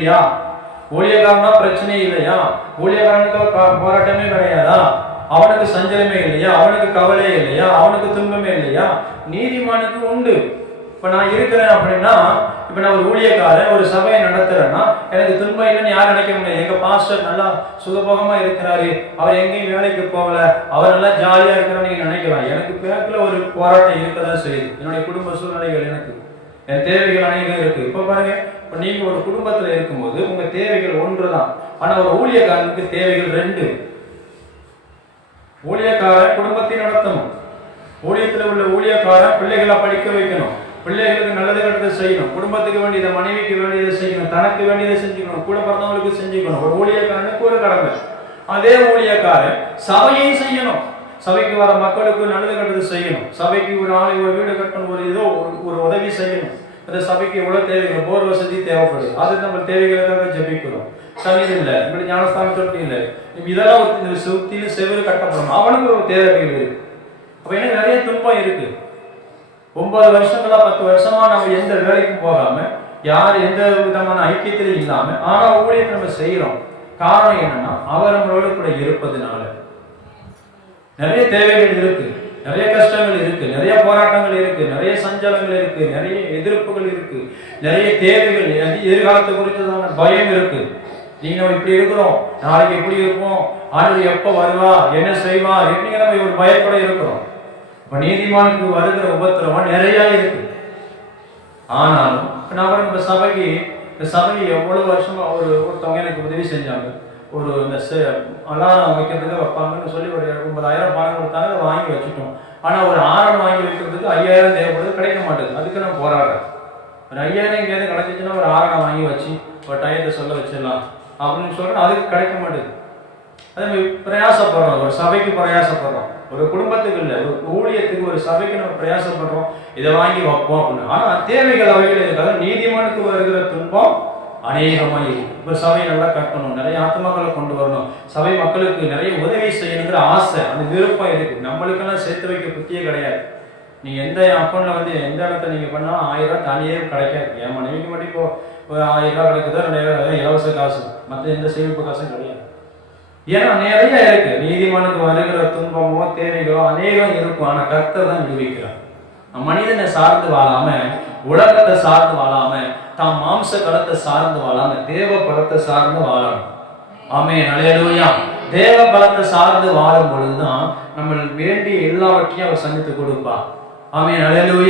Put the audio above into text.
இல்லையா? ஊழியக்காரனா பிரச்சனை இல்லையா? ஊழியக்காரனுக்கு போராட்டமே கிடையாதா? அவனுக்கு சஞ்சலமே இல்லையா? அவனுக்கு கவலை இல்லையா? அவனுக்கு துன்பமே இல்லையா? நீதிமானுக்கு உண்டு. இப்ப நான் இருக்கிறேன் அப்படின்னா, இப்ப நான் ஒரு ஊழியக்காரன் ஒரு சபையை நடத்துறேன்னா எனக்கு துன்பம் இல்லைன்னு யாரும் நினைக்க முடியாது. எங்க பாஸ்டர் நல்லா சுகபோகமா இருக்கிறாரு, அவர் எங்கேயும் வேலைக்கு போகல, அவர் நல்லா ஜாலியா இருக்கிறான்னு நீங்க நினைக்கலாம். எனக்கு பேக்கில் ஒரு போராட்டம் இருக்கதான் செய்யுது. என்னுடைய குடும்ப சூழ்நிலைகள், எனக்கு என் தேவைகள் அனைத்தும் இருக்கு. இப்ப பாருங்க, இப்ப நீங்க ஒரு குடும்பத்துல இருக்கும்போது உங்க தேவைகள் ஒன்றுதான், ஆனா ஒரு ஊழியக்காரனுக்கு தேவைகள் ரெண்டு. ஊழியக்காரன் குடும்பத்தை நடத்தணும். ஊழியத்தில் உள்ள ஊழியக்காரன் பிள்ளைகளை படிக்க வைக்கணும், பிள்ளைகளுக்கு நல்லது கெட்டதை செய்யணும், குடும்பத்துக்கு வேண்டியதை, மனைவிக்கு வேண்டியதை செய்யணும், தனக்கு வேண்டியதை செஞ்சுக்கணும், கூட பிறந்தவங்களுக்கு செஞ்சுக்கணும். ஒரு ஊழியக்காரனுக்கு ஒரு கடமை. அதே ஊழியக்காரன் சபையை செய்யணும், சபைக்கு வர மக்களுக்கு நல்லது கெட்டது செய்யணும், சபைக்கு ஒரு ஆளை ஒரு வீடு கட்டணும், ஒரு ஏதோ ஒரு உதவி செய்யணும். அந்த சபைக்கு எவ்வளவு தேவைகள், போர் வசதி தேவைப்படுது, அது நம்ம தேவைகளுக்காக ஜெபிக்கிறோம். தண்ணீர் இல்லை, இப்படி ஞானஸ்தானம் தொட்டி இல்லை, இதெல்லாம் சுத்திலும் செவரு கட்டப்படணும், அவனுக்கு ஒரு தேவைகள் இருக்கு. அப்ப எனக்கு நிறைய துன்பம் இருக்கு. 9 வருஷங்களா 10 வருஷமா நம்ம எந்த வேலைக்கும் போகாம, யார் எந்த விதமான ஐக்கியத்திலும் இல்லாம, ஆனா ஊழியத்தை நம்ம செய்யறோம். காரணம் என்னன்னா, அவர் நம்மளோட கூட இருப்பதுனால. நிறைய தேவைகள் இருக்கு, நிறைய கஷ்டங்கள் இருக்கு, நிறைய போராட்டங்கள் இருக்கு, நிறைய சஞ்சலங்கள் இருக்கு, நிறைய எதிர்ப்புகள் இருக்கு, நிறைய தேவைகள், எதிர்காலத்தை குறித்ததான பயம் இருக்கு. நீங்க இப்படி இருக்கிறோம், நாளைக்கு எப்படி இருப்போம், ஆண்டவர் எப்ப வருவா, என்ன செய்வா, எப்படிங்கிற நம்ம ஒரு பயப்பட இருக்கிறோம். இப்ப நீதிமானுக்கு வருகிற உபத்திரவம் நிறைய இருக்கு. ஆனாலும் நான் இந்த சபைக்கு எவ்வளவு வருஷமா ஒருத்தவங்க எனக்கு உதவி செஞ்சாங்க. ஒரு இந்த அலாரம் வைக்கிறதுக்கு வைப்பாங்கன்னு சொல்லி ஒரு 9,000 பணம் கொடுத்தாங்க, அதை வாங்கி வச்சுட்டோம். ஆனா ஒரு ஆரம் வாங்கி வைக்கிறதுக்கு 5,000 தேவைப்படுது, கிடைக்க மாட்டேங்குது. அதுக்கு நான் போராடுறேன். ஒரு 5,000 எங்கேயாவது கிடைச்சிச்சுன்னா ஒரு ஆரணை வாங்கி வச்சு ஒரு டயத்தை சொல்ல வச்சிடலாம் அப்படின்னு சொல்றேன், அதுக்கு கிடைக்க மாட்டேங்குது. அதே மாதிரி பிரயாசப்படுறோம், ஒரு சபைக்கு பிரயாசப்படுறோம், ஒரு குடும்பத்துக்கு இல்லை, ஒரு ஊழியத்துக்கு, ஒரு சபைக்கு நம்ம பிரயாசப்படுறோம், இதை வாங்கி வைப்போம் அப்படின்னு. ஆனா தேவைகள் அவைகள் இருக்காது. நீதிமானுக்கு வருகிற துன்பம் அநேகமாக ஒரு சபையை நல்லா கட்டணும், நிறைய ஆத்மாக்களை கொண்டு வரணும், சபை மக்களுக்கு நிறைய உதவி செய்யணுங்கிற ஆசை, அந்த விருப்பம் இருக்கு. நம்மளுக்கெல்லாம் சேர்த்து வைக்க புத்தியே கிடையாது. நீங்க எந்த அக்கௌண்ட்ல எந்த இடத்த நீங்க பண்ணா 1000 ரூபாய் தானியே கிடைக்காது. என் மனைவிக்கு மட்டும் இப்போ 1000 ரூபாய் கிடைக்குதோ 2000 இலவச காசு, மற்ற எந்த சேமிப்பு காசும் கிடையாது. ஏன்னா நிறைய இருக்கு. நீதிமானுக்கு வருகிற துன்பமோ தேவைகளோ அநேகம் இருக்கும், ஆனா கர்த்தர் தான் விடுவிக்கிறார். மனிதனை சார்ந்து வாழாம, உலகத்தை சார்ந்து வாழாம, தாம் மாம்ச களத்தை சார்ந்து வாழாம, தேவ பலத்தை சார்ந்து வாழணும். ஆமென், அல்லேலூயா. தேவ பலத்தை சார்ந்து வாழும் பொழுதுதான் நம்ம வேண்டிய எல்லாவற்றையும் அவர் சந்தித்து கொடுப்பார். ஆமென், அல்லேலூயா.